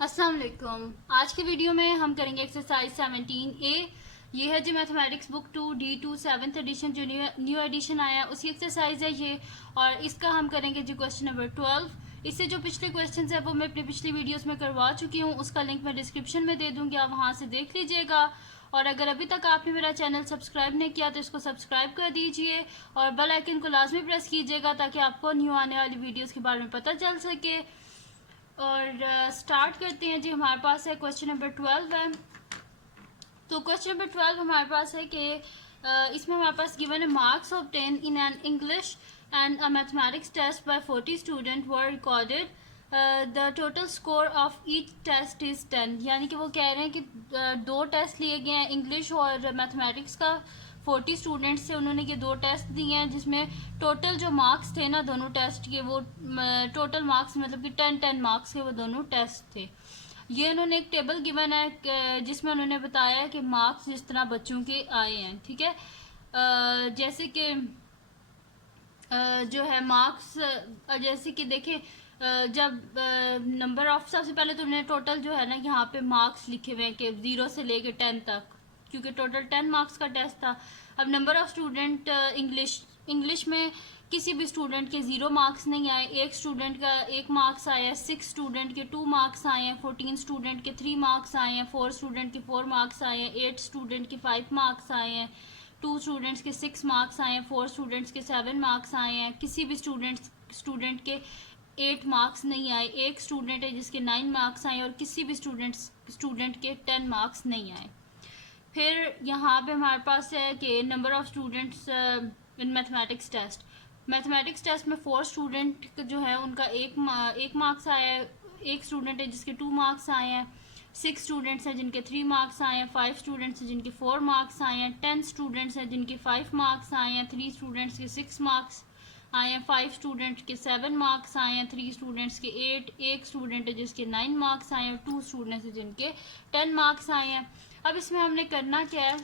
अस्सलाम वालेकुम। आज की वीडियो में हम करेंगे एक्सरसाइज 17A। ये है जो mathematics book 2D2 7th edition जो न्यू एडिशन आया उसी एक्सरसाइज है ये। और इसका हम करेंगे जो क्वेश्चन नंबर 12। इससे जो पिछले क्वेश्चन है वो मैं अपनी पिछली वीडियोस में करवा चुकी हूँ, उसका लिंक मैं डिस्क्रिप्शन में दे दूँगी, आप वहाँ से देख लीजिएगा। और अगर अभी तक आपने मेरा चैनल सब्सक्राइब नहीं किया तो इसको सब्सक्राइब कर दीजिए और बेल आइकन को लाजमी प्रेस कीजिएगा ताकि आपको न्यू आने वाली वीडियोज़ के बारे में पता चल सके। और स्टार्ट करते हैं जी। हमारे पास है क्वेश्चन नंबर 12 है। तो क्वेश्चन नंबर 12 हमारे पास है कि इसमें हमारे पास गिवन है marks of 10 in an English and a mathematics test by 40 student were recorded. The total score of each test is 10। यानी कि वो कह रहे हैं कि दो टेस्ट लिए गए हैं इंग्लिश और मैथमेटिक्स का। 40 स्टूडेंट्स से उन्होंने ये दो टेस्ट दिए हैं जिसमें टोटल जो मार्क्स थे ना दोनों टेस्ट के, वो टोटल मार्क्स मतलब कि 10 मार्क्स के वो दोनों टेस्ट थे। ये उन्होंने एक टेबल गिवन है जिसमें उन्होंने बताया कि मार्क्स जिस तरह बच्चों के आए हैं, ठीक है। जैसे कि जो है मार्क्स, जैसे कि देखें जब नंबर ऑफ, सबसे पहले तो उन्होंने टोटल जो है ना यहाँ पे मार्क्स लिखे हुए हैं कि 0 से लेके 10 तक, क्योंकि टोटल 10 मार्क्स का टेस्ट था। अब नंबर ऑफ स्टूडेंट इंग्लिश में किसी भी स्टूडेंट के 0 मार्क्स नहीं आए, एक स्टूडेंट का 1 मार्क्स आया है, 6 स्टूडेंट के 2 मार्क्स आए हैं, 14 स्टूडेंट के 3 मार्क्स आए हैं, 4 स्टूडेंट के 4 मार्क्स आए हैं, 8 स्टूडेंट के 5 मार्क्स आए हैं, 2 स्टूडेंट्स के 6 मार्क्स आए हैं, 4 स्टूडेंट्स के 7 मार्क्स आए हैं। किसी भी स्टूडेंट के 8 मार्क्स नहीं आए, एक स्टूडेंट है जिसके 9 मार्क्स आए और किसी भी स्टूडेंट के 10 मार्क्स नहीं आए। फिर यहाँ पे हमारे पास है कि number of students in mathematics test में 4 स्टूडेंट जो है उनका एक मार्क्स आया है, एक स्टूडेंट है जिसके 2 मार्क्स आए हैं, 6 स्टूडेंट्स हैं जिनके 3 मार्क्स आए हैं, 5 स्टूडेंट्स हैं जिनके 4 मार्क्स आए हैं, 10 स्टूडेंट्स हैं जिनके 5 मार्क्स आए हैं, 3 स्टूडेंट्स के 6 मार्क्स आए हैं, 5 स्टूडेंट के 7 मार्क्स आए हैं, 3 स्टूडेंट्स के 8, एक स्टूडेंट है जिसके 9 मार्क्स आए हैं, 2 स्टूडेंट्स हैं जिनके 10 मार्क्स आए हैं। अब इसमें हमने करना क्या है,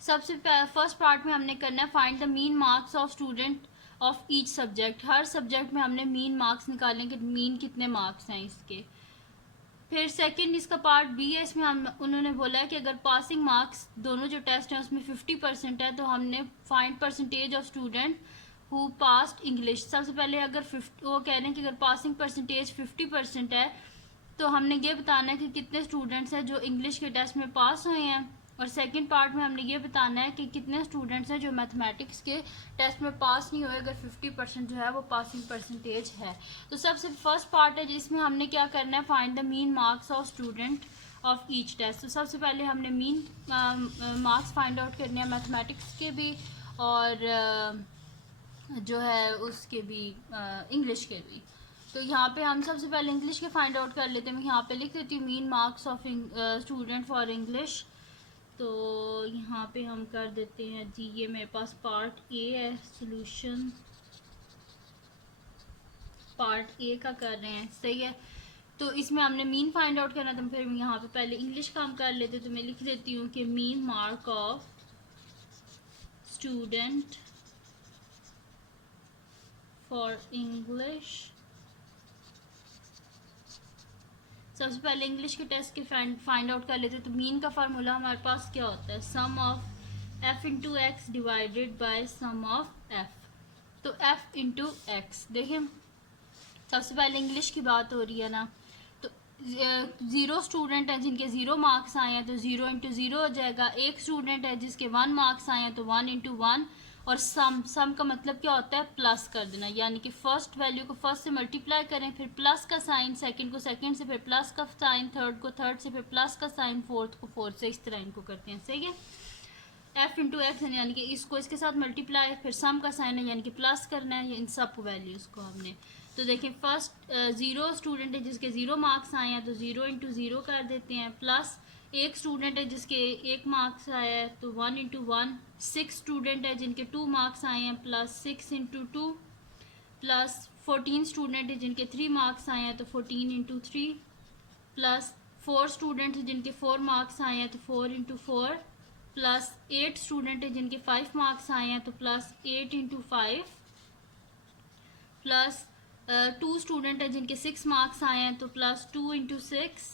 सबसे फर्स्ट पार्ट में हमने करना है find the mean marks of student of each subject. Her subject में हमने मीन मार्क्स निकालें कि मीन कितने मार्क्स हैं इसके। फिर सेकंड इसका पार्ट बी है, इसमें हम उन्होंने बोला है कि अगर पासिंग मार्क्स दोनों जो टेस्ट हैं उसमें 50% है तो हमने find percentage of student who passed English. सबसे पहले अगर वो कह रहे हैं कि अगर पासिंग परसेंटेज 50% है तो हमने ये बताना है कि कितने स्टूडेंट्स हैं जो इंग्लिश के टेस्ट में पास हुए हैं। और सेकंड पार्ट में हमने ये बताना है कि कितने स्टूडेंट्स हैं जो मैथमेटिक्स के टेस्ट में पास नहीं हुए, अगर 50% जो है वो पासिंग परसेंटेज है। तो सबसे फर्स्ट पार्ट है जिसमें हमने क्या करना है, find the mean marks of student of each test. तो सबसे पहले हमने मीन मार्क्स फाइंड आउट करने हैं मैथमेटिक्स के भी और जो है उसके भी, इंग्लिश के भी। तो यहाँ पे हम सबसे पहले इंग्लिश के फाइंड आउट कर लेते हैं। मैं यहाँ पे लिख देती हूँ mean marks of student for English. तो यहाँ पे हम कर देते हैं जी, ये मेरे पास पार्ट ए है, सॉल्यूशन पार्ट ए का कर रहे हैं, सही है। तो इसमें हमने मीन फाइंड आउट करना था, फिर यहाँ पे पहले इंग्लिश का हम कर लेते। तो मैं लिख देती हूँ कि mean mark of student for English. सबसे पहले इंग्लिश के टेस्ट के फाइंड आउट कर लेते। तो मीन का फार्मूला हमारे पास क्या होता है, sum of f into x divided by sum of f. तो एफ इंटू एक्स, देखिए सबसे पहले इंग्लिश की बात हो रही है ना, तो 0 स्टूडेंट है जिनके 0 मार्क्स आए हैं तो 0 इंटू 0 हो जाएगा। एक स्टूडेंट है जिसके 1 मार्क्स आए हैं तो 1 इंटू 1। और सम का मतलब क्या होता है, प्लस कर देना, यानी कि फर्स्ट वैल्यू को फर्स्ट से मल्टीप्लाई करें, फिर प्लस का साइन, सेकंड को सेकंड से, फिर प्लस का साइन, थर्ड को थर्ड से, फिर प्लस का साइन, फोर्थ को फोर्थ से, इस तरह इनको करते हैं, सही है। एफ इंटू एक्स यानी कि इसको इसके साथ मल्टीप्लाई, फिर सम का साइन है यानी कि प्लस करना है इन सब वैल्यूज़ को हमने। तो देखिए फर्स्ट 0 स्टूडेंट है जिसके 0 मार्क्स आए हैं तो 0 इंटू 0 कर देते हैं, प्लस एक स्टूडेंट है जिसके 1 मार्क्स आया है तो 1 इंटू 1। 6 स्टूडेंट है जिनके 2 मार्क्स आए हैं प्लस 6 इंटू 2, प्लस 14 स्टूडेंट है जिनके 3 मार्क्स आए हैं तो 14 इंटू 3, प्लस 4 स्टूडेंट है जिनके 4 मार्क्स आए हैं तो 4 इंटू 4, प्लस 8 स्टूडेंट है जिनके 5 मार्क्स आए हैं तो प्लस 8 इंटू 5, प्लस 2 स्टूडेंट है जिनके 6 मार्क्स आए हैं तो +2 इंटू 6,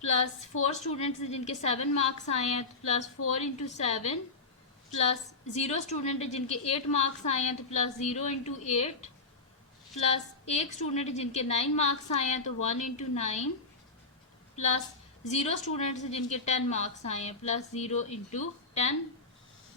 प्लस 4 स्टूडेंट्स हैं जिनके 7 मार्क्स आए हैं तो +4 इंटू 7, प्लस 0 स्टूडेंट है जिनके 8 मार्क्स आए हैं तो +0 इंटू 8, प्लस 1 स्टूडेंट है जिनके 9 मार्क्स आए हैं तो 1 इंटू 9, प्लस 0 स्टूडेंट्स हैं जिनके 10 मार्क्स आए हैं +0 इंटू 10,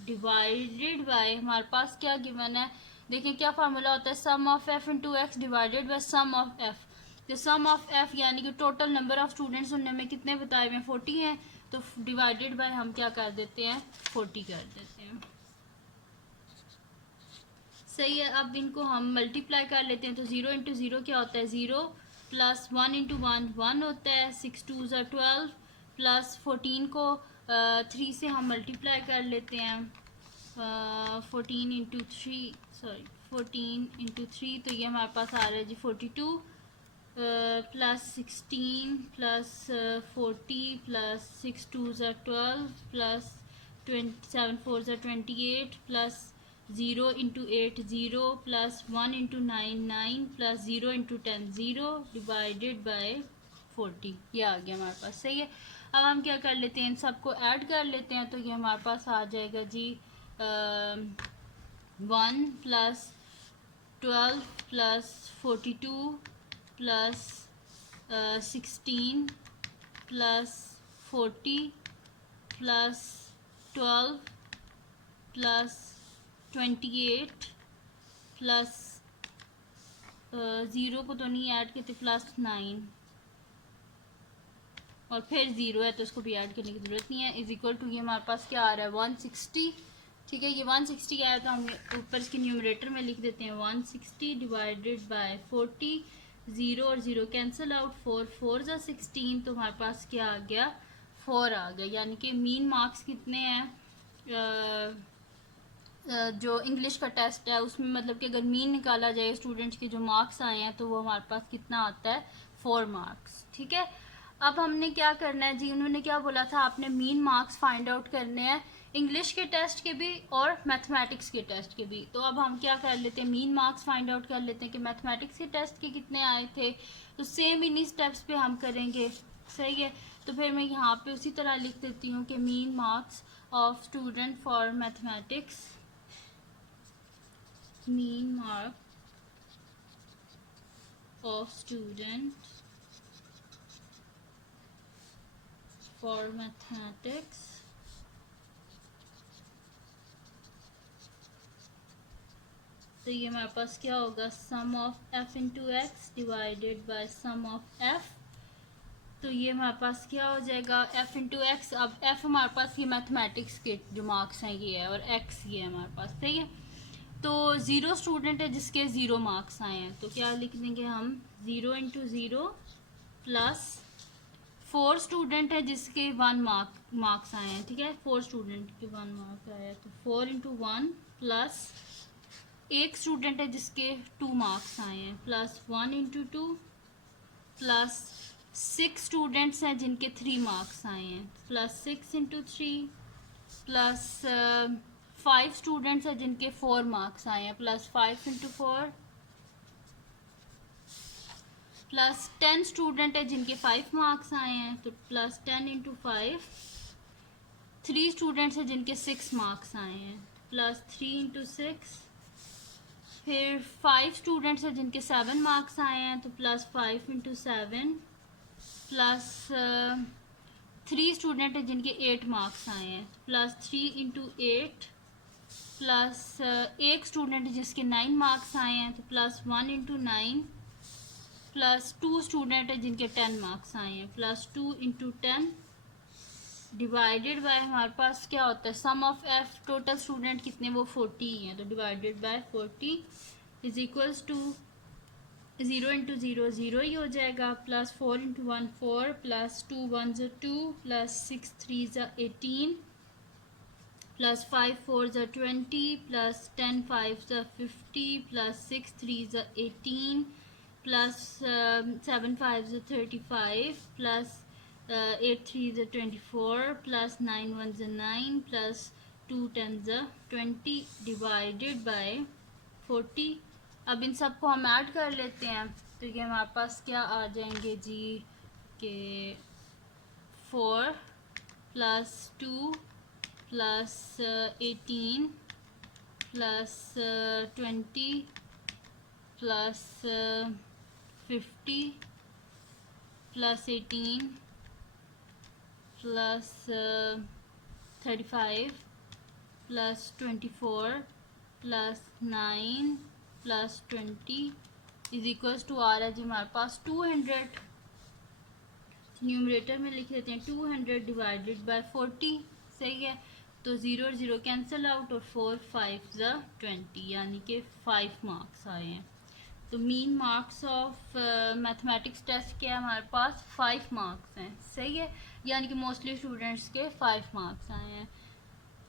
डिवाइडेड बाय हमारे पास क्या गिवन है, देखिए क्या फार्मूला होता है, sum of f into x divided by sum of f. तो सम ऑफ एफ यानी कि टोटल नंबर ऑफ स्टूडेंट्स उनने में कितने बताए हुए हैं 40 हैं, तो डिवाइडेड बाय हम क्या कर देते हैं 40 कर देते हैं। सही है, अब इनको हम मल्टीप्लाई कर लेते हैं तो 0 इंटू 0 क्या होता है 0, प्लस 1 इंटू 1 1 होता है, 6 2 ज़ा 12, प्लस 14 को 3 से हम मल्टीप्लाई कर लेते हैं, 14 इंटू 3 सॉरी 14 इंटू 3 तो ये हमारे पास आ रहा है जी 42, प्लस 16 प्लस 40 प्लस 6 2 ज़ा 12 प्लस 7 4 ज़ा 28 plus 0 into 8 0 plus 1 into 9 9 plus 0 into 10 0 divided by 40, ये आ गया हमारे पास। सही है, अब हम क्या कर लेते हैं इन सबको ऐड कर लेते हैं तो ये हमारे पास आ जाएगा जी 1 plus 12 plus 42 plus 16 plus 40 plus 12 plus 28 plus 0 को तो नहीं ऐड करते प्लस 9 और फिर 0 है तो इसको भी ऐड करने की ज़रूरत नहीं है, इज इक्वल टू ये हमारे पास क्या आ रहा है 160। ठीक है, ये 160 आया तो हम ऊपर इसके न्यूमरेटर में लिख देते हैं 160 डिवाइडेड बाय 40, 0 और 0 कैंसिल आउट, 4 4 ज़ा 16 तो हमारे पास क्या आ गया 4 आ गया। यानी कि मीन मार्क्स कितने हैं जो इंग्लिश का टेस्ट है उसमें, मतलब कि अगर मीन निकाला जाए स्टूडेंट्स के जो मार्क्स आए हैं तो वो हमारे पास कितना आता है 4 मार्क्स। ठीक है, अब हमने क्या करना है जी, उन्होंने क्या बोला था आपने मीन मार्क्स फाइंड आउट करने हैं इंग्लिश के टेस्ट के भी और मैथमेटिक्स के टेस्ट के भी। तो अब हम क्या कर लेते हैं मीन मार्क्स फाइंड आउट कर लेते हैं कि मैथमेटिक्स के टेस्ट के कितने आए थे, तो सेम इन्हीं स्टेप्स पे हम करेंगे। सही है, तो फिर मैं यहाँ पे उसी तरह लिख देती हूँ कि mean marks of student for mathematics, mean mark of student for mathematics तो ये हमारे पास क्या होगा sum of f into x divided by sum of f। तो ये हमारे पास क्या हो जाएगा f इंटू एक्स। अब f हमारे पास ये मैथमेटिक्स के जो मार्क्स हैं ये है और x ये है हमारे पास। सही है, तो 0 स्टूडेंट है जिसके 0 मार्क्स आए हैं तो क्या लिख देंगे हम 0 इंटू 0 प्लस 4 स्टूडेंट है जिसके 1 मार्क्स आए हैं। ठीक है, 4 स्टूडेंट के 1 मार्क आया है तो 4 इंटू 1 प्लस 1 स्टूडेंट है जिसके 2 मार्क्स आए हैं प्लस 1 इंटू 2 प्लस 6 स्टूडेंट्स हैं जिनके 3 मार्क्स आए हैं प्लस 6 इंटू 3 प्लस 5 स्टूडेंट्स हैं जिनके 4 मार्क्स आए हैं प्लस 5 इंटू 4 प्लस 10 स्टूडेंट है जिनके 5 मार्क्स आए हैं तो प्लस 10 इंटू 5, 3 स्टूडेंट्स हैं जिनके 6 मार्क्स आए हैं प्लस 3 इंटू 6, फिर 5 स्टूडेंट्स हैं जिनके 7 मार्क्स आए हैं तो प्लस 5 इंटू 7 प्लस 3 स्टूडेंट हैं जिनके 8 मार्क्स आए हैं प्लस 3 इंटू 8 प्लस 1 स्टूडेंट जिसके 9 मार्क्स आए हैं तो प्लस 1 इंटू 9 प्लस 2 स्टूडेंट है जिनके 10 मार्क्स आए हैं प्लस 2 इंटू 10 डिवाइडेड बाय हमारे पास क्या होता है sum of f, total student कितने वो 40 हैं तो divided by 40 is equals to 0 into 0 0 ही हो जाएगा प्लस 4 इंटू 1 4 प्लस 2 1 ज़ा 2 प्लस 6 3 ज़ा 18 प्लस 5 4 ज़ा 20 प्लस 10 5 ज़ा 50 प्लस 6 3 ज़ा 18 प्लस 7 5 ज़ा 35 प्लस 8 3 ज़ा 24 प्लस 9 1 ज़ा 9 प्लस 2 10 ज़ा 20 डिवाइडेड बाय 40 अब इन सब को हम ऐड कर लेते हैं, तो ये हमारे पास क्या आ जाएंगे जी के 4 plus 2 plus 18 plus 20 plus 50 plus 18 plus 35 plus 24 plus 9 plus 20 is equals to आ रहा है जी हमारे पास 200। न्यूमरेटर में लिख देते हैं 200 डिवाइडेड बाय 40, सही है। तो 0 और 0 कैंसिल आउट और 4 5 20, यानी कि 5 मार्क्स आए हैं। तो mean marks of mathematics test क्या है हमारे पास 5 मार्क्स हैं, सही है। यानी कि मोस्टली स्टूडेंट्स के 5 मार्क्स आए हैं।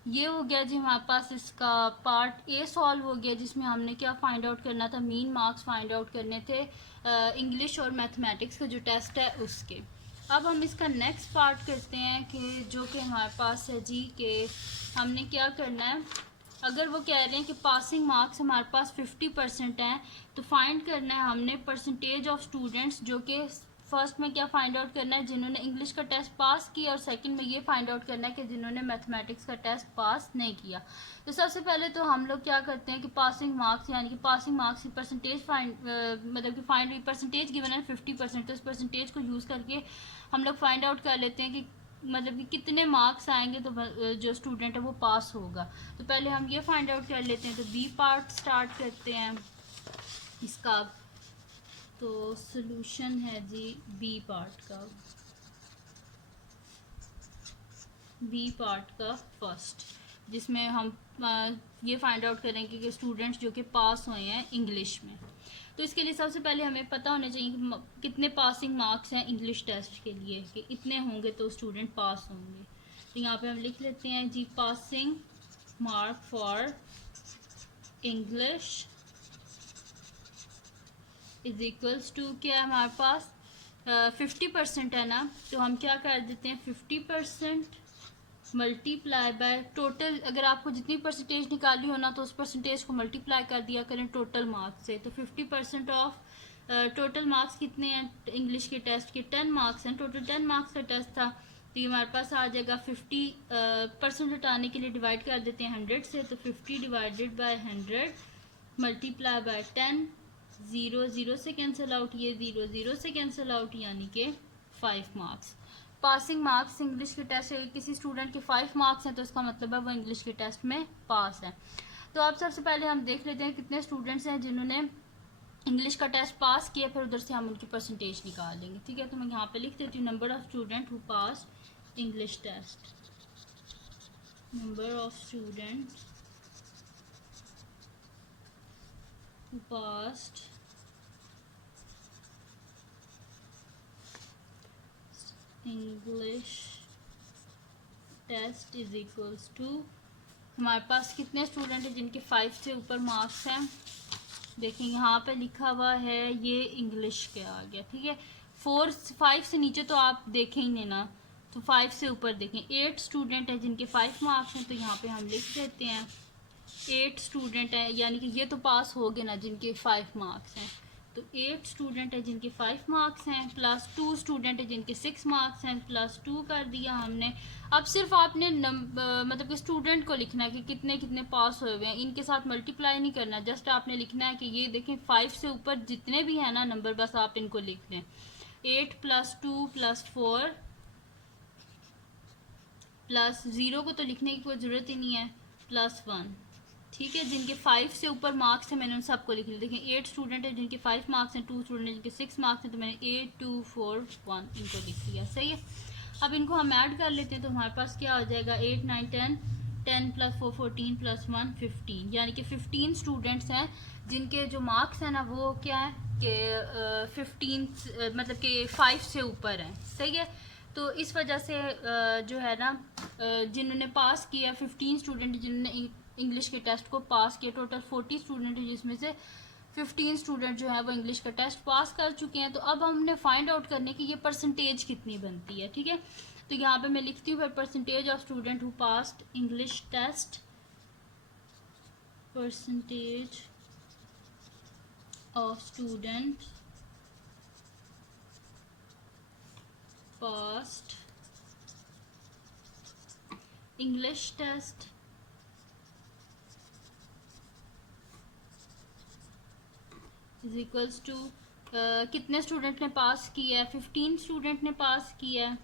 ये हो गया जी हमारे पास इसका पार्ट ए सॉल्व हो गया, जिसमें हमने क्या फाइंड आउट करना था, मीन मार्क्स फाइंड आउट करने थे इंग्लिश और मैथमेटिक्स का जो टेस्ट है उसके। अब हम इसका नेक्स्ट पार्ट करते हैं कि जो कि हमारे पास है जी कि हमने क्या करना है। अगर वो कह रहे हैं कि पासिंग मार्क्स हमारे पास 50% हैं, तो फाइंड करना है हमने परसेंटेज ऑफ स्टूडेंट्स, जो कि फर्स्ट में क्या फाइंड आउट करना है जिन्होंने इंग्लिश का टेस्ट पास किया, और सेकंड में ये फाइंड आउट करना है कि जिन्होंने मैथमेटिक्स का टेस्ट पास नहीं किया। तो सबसे पहले तो हम लोग क्या करते हैं कि पासिंग मार्क्स यानी कि पासिंग मार्क्स की परसेंटेज मतलब कि फाइंड परसेंटेज गिवन है 50%, तो इस परसेंटेज को यूज़ करके हम लोग फाइंड आउट कर लेते हैं कि मतलब कि कितने मार्क्स आएंगे तो जो स्टूडेंट है वो पास होगा। तो पहले हम ये फाइंड आउट कर लेते हैं। तो बी पार्ट स्टार्ट करते हैं इसका। तो सॉल्यूशन है जी बी पार्ट का, बी पार्ट का फर्स्ट, जिसमें हम ये फाइंड आउट करेंगे कि स्टूडेंट्स जो कि पास हुए हैं इंग्लिश में। तो इसके लिए सबसे पहले हमें पता होना चाहिए कि कितने पासिंग मार्क्स हैं इंग्लिश टेस्ट के लिए, कि इतने होंगे तो स्टूडेंट पास होंगे। तो यहाँ पे हम लिख लेते हैं जी passing mark for English is equals to क्या है हमारे पास 50% है ना, तो हम क्या कर देते हैं 50% मल्टीप्लाई बाय टोटल। अगर आपको जितनी परसेंटेज निकाली हो ना, तो उस परसेंटेज को मल्टीप्लाई कर दिया करें टोटल मार्क्स से। तो 50% ऑफ टोटल मार्क्स कितने हैं इंग्लिश के टेस्ट के 10 मार्क्स हैं, टोटल 10 मार्क्स का टेस्ट था। तो ये हमारे पास आ जाएगा 50% हटाने के लिए डिवाइड कर देते हैं 100 से। तो 50 डिवाइडेड बाय 100 मल्टीप्लाई बाय 10, 0 0 से कैंसिल आउट, ये 0 0 से कैंसिल आउट, यानी कि 5 मार्क्स। पासिंग मार्क्स इंग्लिश के टेस्ट से किसी स्टूडेंट के 5 मार्क्स हैं, तो इसका मतलब है वो इंग्लिश के टेस्ट में पास है। तो अब सबसे पहले हम देख लेते हैं कितने स्टूडेंट्स हैं जिन्होंने इंग्लिश का टेस्ट पास किया, फिर उधर से हम उनकी परसेंटेज निकाल लेंगे, ठीक है। तो मैं यहाँ पे लिख देती हूँ number of student who pass English test, number of student who passed English test is equals to हमारे पास कितने स्टूडेंट हैं जिनके 5 से ऊपर मार्क्स हैं। देखिए यहाँ पे लिखा हुआ है ये इंग्लिश के आ गया, ठीक है। 5 से नीचे तो आप देखें ही नहीं ना, तो 5 से ऊपर देखें। 8 स्टूडेंट हैं जिनके 5 मार्क्स हैं, तो यहाँ पे हम लिख देते हैं 8 स्टूडेंट हैं, यानी कि ये तो पास हो गए ना जिनके 5 मार्क्स हैं। तो 8 स्टूडेंट है जिनके 5 मार्क्स हैं, प्लस 2 स्टूडेंट है जिनके 6 मार्क्स हैं, प्लस 2 कर दिया हमने। अब सिर्फ आपने मतलब कि स्टूडेंट को लिखना है कि कितने कितने पास हुए हुए हैं, इनके साथ मल्टीप्लाई नहीं करना। जस्ट आपने लिखना है कि ये देखें 5 से ऊपर जितने भी हैं ना नंबर, बस आप इनको लिख लें। 8 प्लस 2 प्लस 4 प्लस 0 को तो लिखने की कोई ज़रूरत ही नहीं है, प्लस 1, ठीक है। जिनके 5 से ऊपर मार्क्स हैं मैंने उन सबको लिख लिया। देखिए 8 स्टूडेंट है जिनके 5 मार्क्स हैं, 2 स्टूडेंट है जिनके 6 मार्क्स हैं, तो मैंने 8 2 4 1 इनको लिख लिया, सही है। अब इनको हम ऐड कर लेते हैं, तो हमारे पास क्या हो जाएगा 8 9 10 10 प्लस 4 14 प्लस 1 15, यानी कि 15 स्टूडेंट्स हैं जिनके जो मार्क्स हैं ना वो क्या है कि 15 मतलब कि 5 से ऊपर हैं, सही है। तो इस वजह से जो है ना जिन्होंने पास किया 15 स्टूडेंट जिन्होंने इंग्लिश के टेस्ट को पास किया, टोटल 40 स्टूडेंट है जिसमें से 15 स्टूडेंट जो है वो इंग्लिश का टेस्ट पास कर चुके हैं। तो अब हमने फाइंड आउट करने की ये परसेंटेज कितनी बनती है, ठीक है। तो यहाँ पे मैं लिखती हूँ percentage of student who passed English test, percentage of student passed English test is equals to कितने स्टूडेंट ने पास किया है, 15 स्टूडेंट ने पास किया है।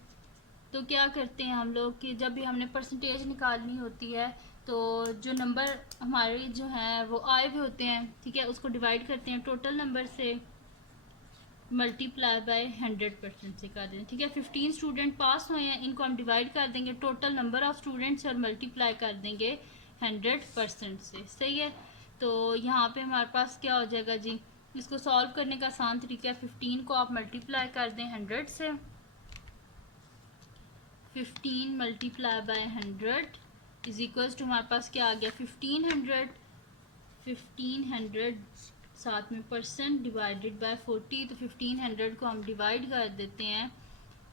तो क्या करते हैं हम लोग कि जब भी हमने परसेंटेज निकालनी होती है तो जो नंबर हमारे जो हैं वो आए हुए होते हैं, ठीक है, उसको डिवाइड करते हैं टोटल नंबर से, मल्टीप्लाई बाय 100% से कर दें, ठीक है। 15 स्टूडेंट पास हुए हैं, इनको हम डिवाइड कर देंगे टोटल नंबर ऑफ स्टूडेंट्स और मल्टीप्लाई कर देंगे 100% से, सही है। तो यहाँ पे हमारे पास क्या हो जाएगा जी, इसको सॉल्व करने का आसान तरीका है, 15 को आप मल्टीप्लाई कर दें 100 से, 15 multiply by 100 is equals to हमारे पास क्या आ गया 1500 साथ में परसेंट डिवाइडेड बाय 40। तो 1500 को हम डिवाइड कर देते हैं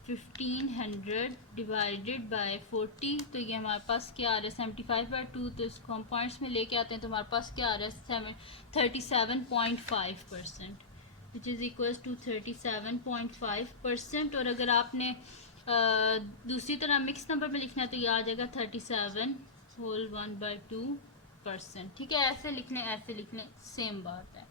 1500 डिवाइडेड बाय 40, तो ये हमारे पास क्या आ रहा है 75/2। तो इसको हम पॉइंट्स में लेके आते हैं तो हमारे पास क्या आ रहा है 37.5%, विच इज़ इक्वल्स टू 37.5%। और अगर आपने दूसरी तरह मिक्स नंबर में लिखना है तो ये आ जाएगा 37/2%, ठीक है। ऐसे लिखने सेम बात है।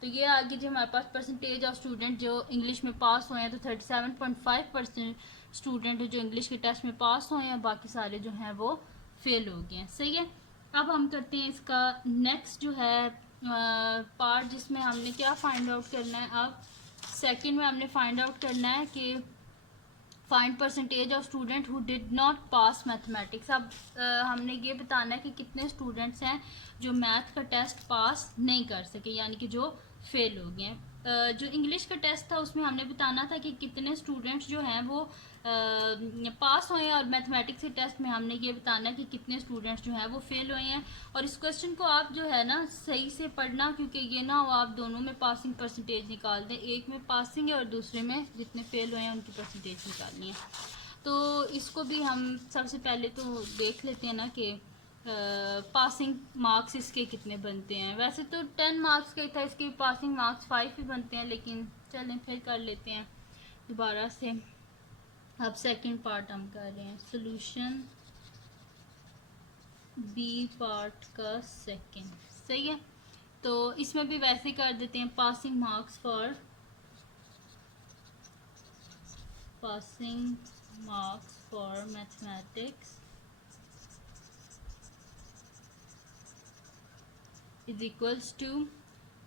तो ये आगे जो हमारे पास परसेंटेज ऑफ स्टूडेंट जो इंग्लिश में पास हुए हैं, तो 37.5% स्टूडेंट जो इंग्लिश के टेस्ट में पास हुए हैं, बाकी सारे जो हैं वो फेल हो गए हैं, सही है। अब हम करते हैं इसका नेक्स्ट जो है पार्ट, जिसमें हमने क्या फाइंड आउट करना है। अब सेकंड में हमने फाइंड आउट करना है कि find percentage of student who did not pass mathematics. अब हमने ये बताना है कि कितने स्टूडेंट्स हैं जो मैथ का टेस्ट पास नहीं कर सके, यानी कि जो फेल हो गए हैं। जो इंग्लिश का टेस्ट था उसमें हमने बताना था कि कितने स्टूडेंट्स जो हैं वो पास हुए हैं, और मैथमेटिक्स के टेस्ट में हमने ये बताना है कि कितने स्टूडेंट्स जो हैं वो फेल हुए हैं। और इस क्वेश्चन को आप जो है ना सही से पढ़ना, क्योंकि ये ना हो आप दोनों में पासिंग परसेंटेज निकाल दें, एक में पासिंग है और दूसरे में जितने फेल हुए हैं उनकी परसेंटेज निकालनी है। तो इसको भी हम सबसे पहले तो देख लेते हैं ना कि पासिंग मार्क्स इसके कितने बनते हैं। वैसे तो 10 मार्क्स का ही था, इसके पासिंग मार्क्स 5 ही बनते हैं, लेकिन चलें फिर कर लेते हैं दोबारा से। अब सेकंड पार्ट हम कर रहे हैं, सॉल्यूशन बी पार्ट का सेकंड, सही है। तो इसमें भी वैसे कर देते हैं, passing marks for mathematics is equals to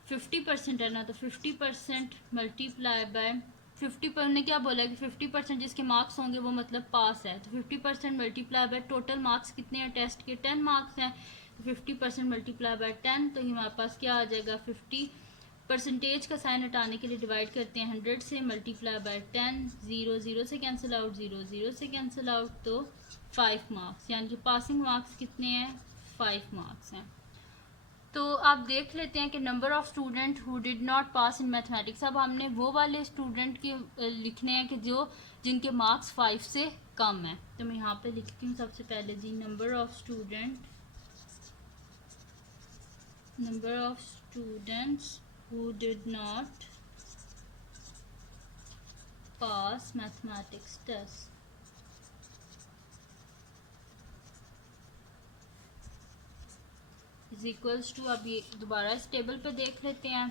50% है ना, तो 50% मल्टीप्लाई बाय 50 पर ने क्या बोला कि 50% जिसके मार्क्स होंगे वो मतलब पास है। तो 50% मल्टीप्लाई बाय टोटल मार्क्स कितने हैं टेस्ट के 10 मार्क्स हैं, तो 50% मल्टीप्लाई बाय 10, तो हमारे पास क्या आ जाएगा 50 परसेंटेज का साइन हटाने के लिए डिवाइड करते हैं 100 से, मल्टीप्लाई बाय 10, 0 0 से कैंसिल आउट, 0 0 से कैंसिल आउट, तो 5 मार्क्स, यानी कि पासिंग मार्क्स कितने हैं 5 मार्क्स हैं। तो आप देख लेते हैं कि number of student who did not pass in mathematics. अब हमने वो वाले स्टूडेंट के लिखने हैं कि जो जिनके मार्क्स 5 से कम हैं। तो मैं यहाँ पे लिखती हूँ सबसे पहले जी, number of students who did not pass mathematics test is equals to, अब ये दोबारा इस टेबल पे देख लेते हैं।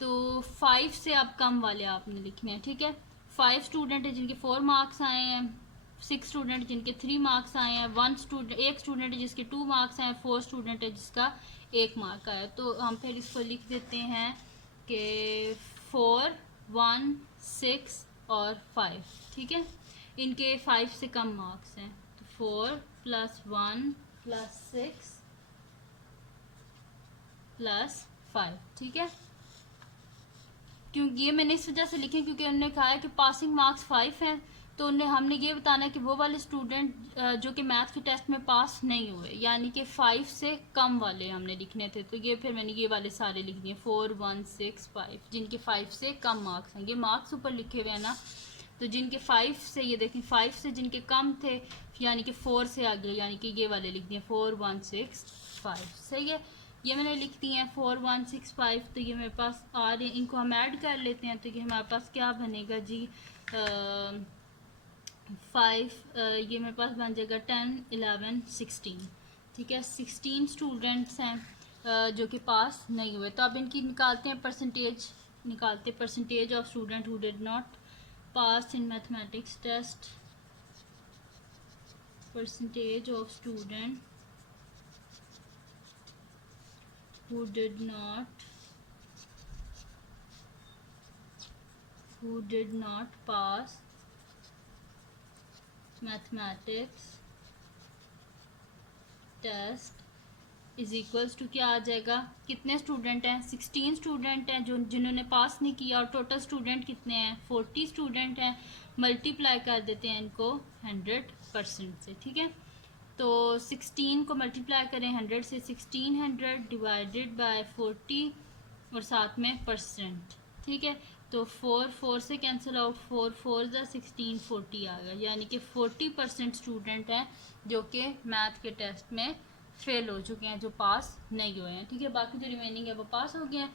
तो 5 से अब कम वाले आपने लिखने हैं, ठीक है। 5 स्टूडेंट है जिनके 4 मार्क्स आए हैं, 6 स्टूडेंट जिनके 3 मार्क्स आए हैं, एक स्टूडेंट है जिसके 2 मार्क्स आए हैं, 4 स्टूडेंट है जिसका 1 मार्क आया। तो हम फिर इसको लिख देते हैं कि 4, 1, 6 और 5, ठीक है। इनके 5 से कम मार्क्स हैं, तो 4 + 1 + 6 + 5, ठीक है। क्योंकि ये मैंने इस वजह से लिखे क्योंकि उन्होंने कहा है कि पासिंग मार्क्स 5 हैं, तो हमने ये बताना है कि वो वाले स्टूडेंट जो कि मैथ के टेस्ट में पास नहीं हुए, यानी कि 5 से कम वाले हमने लिखने थे। तो ये फिर मैंने ये वाले सारे लिख दिए, 4, 1, 6, 5, जिनके 5 से कम मार्क्स हैं। ये मार्क्स ऊपर लिखे हुए हैं ना, तो जिनके 5 से, ये देखें 5 से जिनके कम थे, यानी कि 4 से आगे, यानी कि ये वाले लिख दिए 4, 1, 6, 5, सही है। ये मैंने लिख दी हैं 4165, तो ये मेरे पास आ रहे हैं, इनको हम ऐड कर लेते हैं तो ये हमारे पास क्या बनेगा जी, 5, ये मेरे पास बन जाएगा 10 11 16। ठीक है, 16 स्टूडेंट्स हैं जो कि पास नहीं हुए। तो अब इनकी निकालते हैं परसेंटेज, निकालते हैं percentage of student who did not pass in mathematics test, percentage of student who did not pass mathematics test is equals to क्या आ जाएगा, कितने स्टूडेंट हैं, 16 स्टूडेंट हैं जो जिन्होंने पास नहीं किया, और टोटल स्टूडेंट कितने हैं, 40 स्टूडेंट हैं। मल्टीप्लाई कर देते हैं इनको 100% से। ठीक है, तो 16 को मल्टीप्लाई करें 100 से, 1600 डिवाइडेड बाय 40 और साथ में परसेंट। ठीक है, तो 4 से कैंसिल आउट, 4 ज़ा 16, 40 आ गया, यानी कि 40% स्टूडेंट हैं जो कि मैथ के टेस्ट में फेल हो चुके हैं, जो पास नहीं हुए हैं। ठीक है, बाकी जो रिमेनिंग है वो पास हो गए हैं।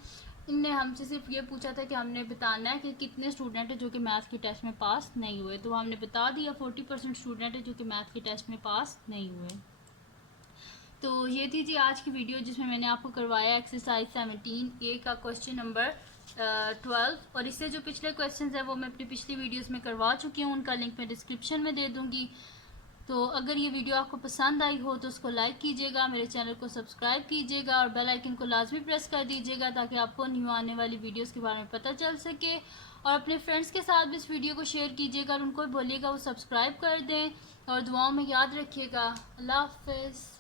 इनने हमसे सिर्फ ये पूछा था कि हमने बताना है कि कितने स्टूडेंट हैं जो कि मैथ के टेस्ट में पास नहीं हुए, तो हमने बता दिया 40% स्टूडेंट है जो कि मैथ के टेस्ट में पास नहीं हुए। तो ये थी जी आज की वीडियो जिसमें मैंने आपको करवाया एक्सरसाइज 17A का क्वेश्चन नंबर 12, और इससे जो पिछले क्वेश्चंस हैं वो मैं अपनी पिछली वीडियोस में करवा चुकी हूँ, उनका लिंक मैं डिस्क्रिप्शन में दे दूँगी। तो अगर ये वीडियो आपको पसंद आई हो तो उसको लाइक कीजिएगा, मेरे चैनल को सब्सक्राइब कीजिएगा और बेल आइकन को लाजमी प्रेस कर दीजिएगा ताकि आपको न्यू आने वाली वीडियोस के बारे में पता चल सके। और अपने फ्रेंड्स के साथ भी इस वीडियो को शेयर कीजिएगा और उनको बोलिएगा वो सब्सक्राइब कर दें, और दुआओं में याद रखिएगा। अल्लाह हाफ़िज़।